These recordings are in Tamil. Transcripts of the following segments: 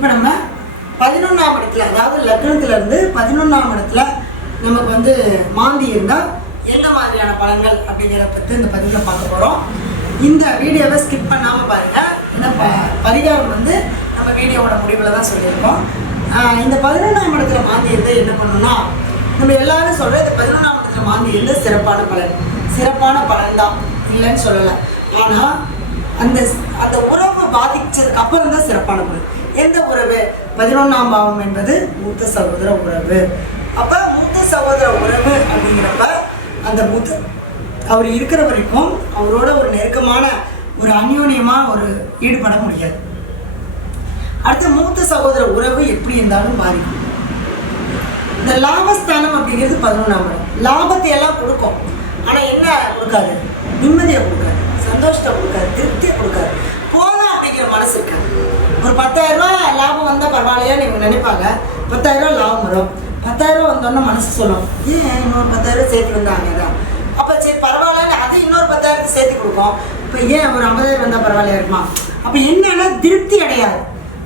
இப்போ நம்ம 11ஆம் இடத்துல, அதாவது லக்னத்திலிருந்து 11ஆம் இடத்துல நமக்கு வந்து மாந்தி இருந்தால் எந்த மாதிரியான பலன்கள் அப்படிங்கிறத பற்றி இந்த பதிவில் பார்க்க போகிறோம். இந்த வீடியோவை ஸ்கிப் பண்ணாமல் பாருங்கள். ஏன்னா பரிகாரம் வந்து நம்ம வீடியோவோட முடிவில் தான் சொல்லியிருக்கோம். இந்த 11ஆம் இடத்துல மாந்தி இருந்தால் என்ன பண்ணணும்னா, நம்ம எல்லாரும் சொல்கிற இந்த 11ஆம் இடத்துல மாந்தி இருந்தால் சிறப்பான பலன் தான், இல்லைன்னு சொல்லலை. ஆனால் அந்த உறவை பாதிச்சதுக்கு அப்புறம் தான் சிறப்பான பலன். எந்த உறவு? 11ஆம் பாவம் என்பது மூத்த சகோதர உறவு. அப்போ மூத்த சகோதர உறவு அப்படிங்கிறப்ப அந்த அவர் இருக்கிற வரைக்கும் அவரோட ஒரு நெருக்கமான ஒரு அந்யோன்யமாக ஒரு ஈடுபட முடியாது. அடுத்த மூத்த சகோதர உறவு எப்படி இருந்தாலும் பாதிக்கும். இந்த லாபஸ்தானம் அப்படிங்கிறது 11ஆம் இடம். லாபத்தை எல்லாம் கொடுக்கும், ஆனால் என்ன கொடுக்காது? நிம்மதியை கொடுக்காது, சந்தோஷத்தை கொடுக்காது, திருப்தியை கொடுக்காது, போதும் அப்படிங்கிற மனசு இருக்காது. ஒரு 10,000 ரூபா லாபம் வந்தால் பரவாயில்லையா நீங்கள் நினைப்பாங்க. 10,000 ரூபா லாபம் வரும். 10,000 ரூபா வந்தோன்னா மனசு சொல்லும், ஏன் இன்னொரு 10,000 சேர்த்து வந்தாங்க தான். அப்போ சரி பரவாயில்லன்னு அது இன்னொரு 10,000 சேர்த்து கொடுக்கும். இப்போ ஏன் ஒரு 50,000 வந்தால் பரவாயில்லையா இருக்குமா? அப்போ என்னன்னா திருப்தி அடையாது.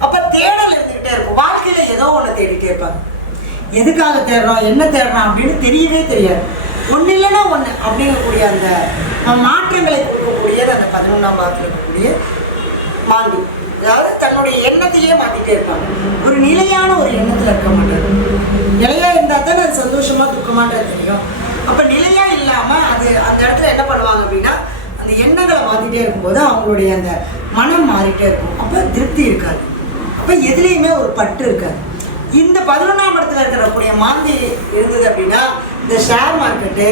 அப்போ தேடல் இருந்துக்கிட்டே இருக்கும். வாழ்க்கையில் ஏதோ ஒன்று தேடிட்டே இருப்பாங்க. எதுக்காக தேடுறோம், என்ன தேடுறோம் அப்படின்னு தெரியவே தெரியாது. ஒன்று இல்லைன்னா ஒன்று அப்படிங்கக்கூடிய அந்த மாற்றங்களை கொடுக்கக்கூடியது அந்த 11ஆம் பாவத்தில் இருக்கக்கூடிய மாந்தி. அதாவது தன்னுடைய எண்ணத்தையே மாற்றிட்டே இருப்பாங்க. ஒரு நிலையான ஒரு எண்ணத்தில் இருக்க மாட்டாங்க. நிலையாக இருந்தால் தான் அது சந்தோஷமாக துக்கமான்றது தெரியும். அப்போ நிலையாக இல்லாமல் அது அந்த இடத்துல என்ன பண்ணுவாங்க அப்படின்னா, அந்த எண்ணங்களை மாற்றிட்டே இருக்கும்போது அவங்களுடைய அந்த மனம் மாறிட்டே இருக்கும். அப்போ திருப்தி இருக்காது. அப்போ எதுலேயுமே ஒரு பற்று இருக்காது. இந்த 11ஆம் இடத்துல இருக்கக்கூடிய மாந்தி இருந்தது அப்படின்னா, இந்த ஷேர் மார்க்கெட்டு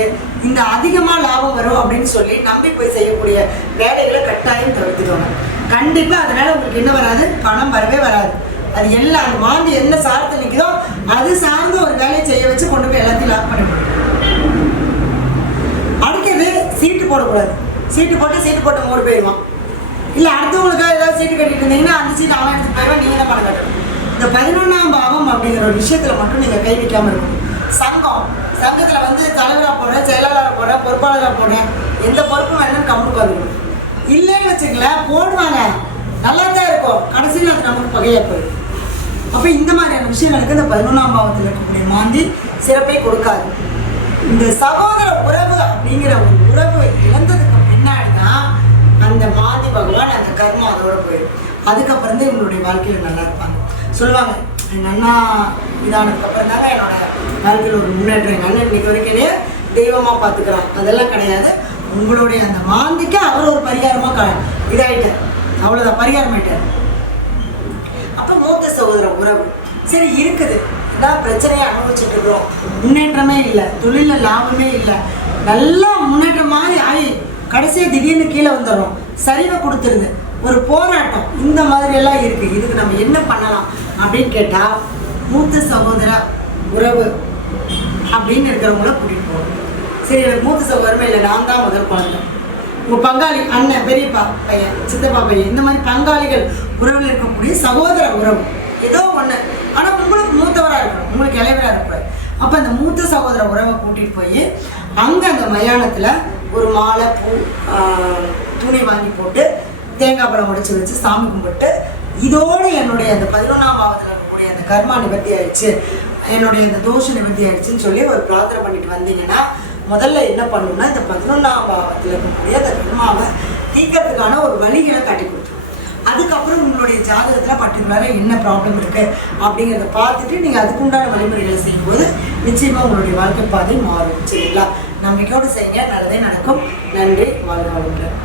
இந்த அதிகமாக லாபம் வரும் அப்படின்னு சொல்லி நம்பி போய் செய்யக்கூடிய வேலைகளை கட்டாயம் தவிர்த்துக்கோங்க. கண்டிப்பாக அதனால் உங்களுக்கு என்ன வராது? பணம் வரவே வராது. அது எல்லாம் அந்த மாந்தி என்ன சார்ந்து நிற்குதோ அது சார்ந்து ஒரு வேலையை செய்ய வச்சு கொண்டு போய் எல்லாத்தையும் லாக் பண்ணிவிடும். அடுத்தது சீட்டு போடக்கூடாது. சீட்டு போட்டு மூடு போயிடுவான். இல்லை அடுத்தவங்களுக்காக ஏதாவது சீட்டு கட்டிட்டு இருந்தீங்கன்னா அந்த சீட்டு அவன் எடுத்து போயிடுவான், நீங்கள் தான் பணம் கட்டணும். இந்த 11ஆம் பாவம் அப்படிங்கிற ஒரு விஷயத்தில் மட்டும் நீங்கள் கை வைக்காமல் இருக்கணும். சங்கத்தில் வந்து தலைவராக போடுறேன், செயலாளராக போடுறேன், பொறுப்பாளராக போடுறேன், எந்த பொறுப்பும் வேணும்னு கம்முக்கு வந்துக்கணும். இல்லைன்னு வச்சுங்களேன், போடுவாங்க, நல்லா தான் இருக்கும், கடைசியில் அது நமக்கு பகையாக போயிடும். அப்போ இந்த மாதிரியான விஷயங்களுக்கு இந்த 11ஆம் பாவத்தில் இருக்கக்கூடிய மாந்தி சிறப்பை கொடுக்காது. இந்த சகோதர உறவு அப்படிங்கிற ஒரு உறவு இழந்ததுக்கு பின்னாடி தான் அந்த மாந்தி பகவான் அந்த கர்மம் அதோட போயிடும். அதுக்கப்புறம் தான் இவங்களுடைய வாழ்க்கையில் நல்லா இருப்பாங்க. சொல்லுவாங்க, எங்கள் அண்ணா இதானதுக்கப்புறம் தாங்க என்னோட வாழ்க்கையில் ஒரு முன்னேற்றம். எங்கள் அண்ணன் இன்னைக்கு வரைக்கும் தெய்வமாக பார்த்துக்கிறான். அதெல்லாம் கிடையாது. உங்களுடைய அந்த மாந்திக்கு அவர் ஒரு பரிகாரமாக இதாகிட்டார், அவ்வளோதான், பரிகாரம் ஆகிட்டார். அப்போ மூத்த சகோதர உறவு சரி இருக்குது. இதான் பிரச்சனையை அனுபவிச்சுட்டு இருக்கிறோம். முன்னேற்றமே இல்லை, தொழிலில் லாபமே இல்லை, நல்லா முன்னேற்றமாக ஆகி கடைசியாக திடீர்னு கீழே வந்துடுறோம், சரிவை கொடுத்துருது, ஒரு போராட்டம், இந்த மாதிரியெல்லாம் இருக்குது. இதுக்கு நம்ம என்ன பண்ணலாம் அப்படின்னு கேட்டால், மூத்த சகோதர உறவு அப்படின்னு இருக்கிறவங்கள கூட்டிகிட்டு போகணும். சரி, எனக்கு மூத்த சகோதரமே இல்லை, நான் தான் முதல் குழந்தை, உங்கள் பங்காளி அண்ணன், பெரியப்பா பையன், சித்தப்பா பையன், இந்த மாதிரி பங்காளிகள் உறவில் இருக்கக்கூடிய சகோதர உறவு ஏதோ ஒன்று. ஆனால் உங்களுக்கு மூத்தவராக இருக்கணும், உங்களுக்கு இளைவராக இருக்கக்கூடாது. அப்போ அந்த மூத்த சகோதர உறவை கூட்டிகிட்டு போய் அங்கே அந்த மயானத்தில் ஒரு மாலை, பூ, துணி வாங்கி போட்டு தேங்காய் பழம் உடைச்சி வச்சு சாமி கும்பிட்டு, இதோடு என்னுடைய அந்த 11ஆம் பாவத்தில் இருக்கக்கூடிய அந்த கர்மா நிவர்த்தி ஆயிடுச்சு, என்னுடைய அந்த தோஷ நிவர்த்தி ஆயிடுச்சுன்னு சொல்லி ஒரு பிரார்த்தனை பண்ணிட்டு வந்தீங்கன்னா, முதல்ல என்ன பண்ணணும்னா, இந்த 11ஆம் பாவத்தில் இருக்கக்கூடிய அந்த கர்மாவை தீர்க்கறதுக்கான ஒரு வழிகளை காட்டி கொடுத்துரும். அதுக்கப்புறம் உங்களுடைய ஜாதகத்தில் பர்டிகுலராக என்ன ப்ராப்ளம் இருக்குது அப்படிங்கிறத பார்த்துட்டு நீங்கள் அதுக்குண்டான வழிமுறைகளை செய்யும்போது நிச்சயமாக உங்களுடைய வாழ்க்கை பாதை மாறும். சரிங்களா? நம்பிக்கையோடு செய்யுங்க, நல்லதே நடக்கும். நன்றி. வாழ்க வளமுடன்.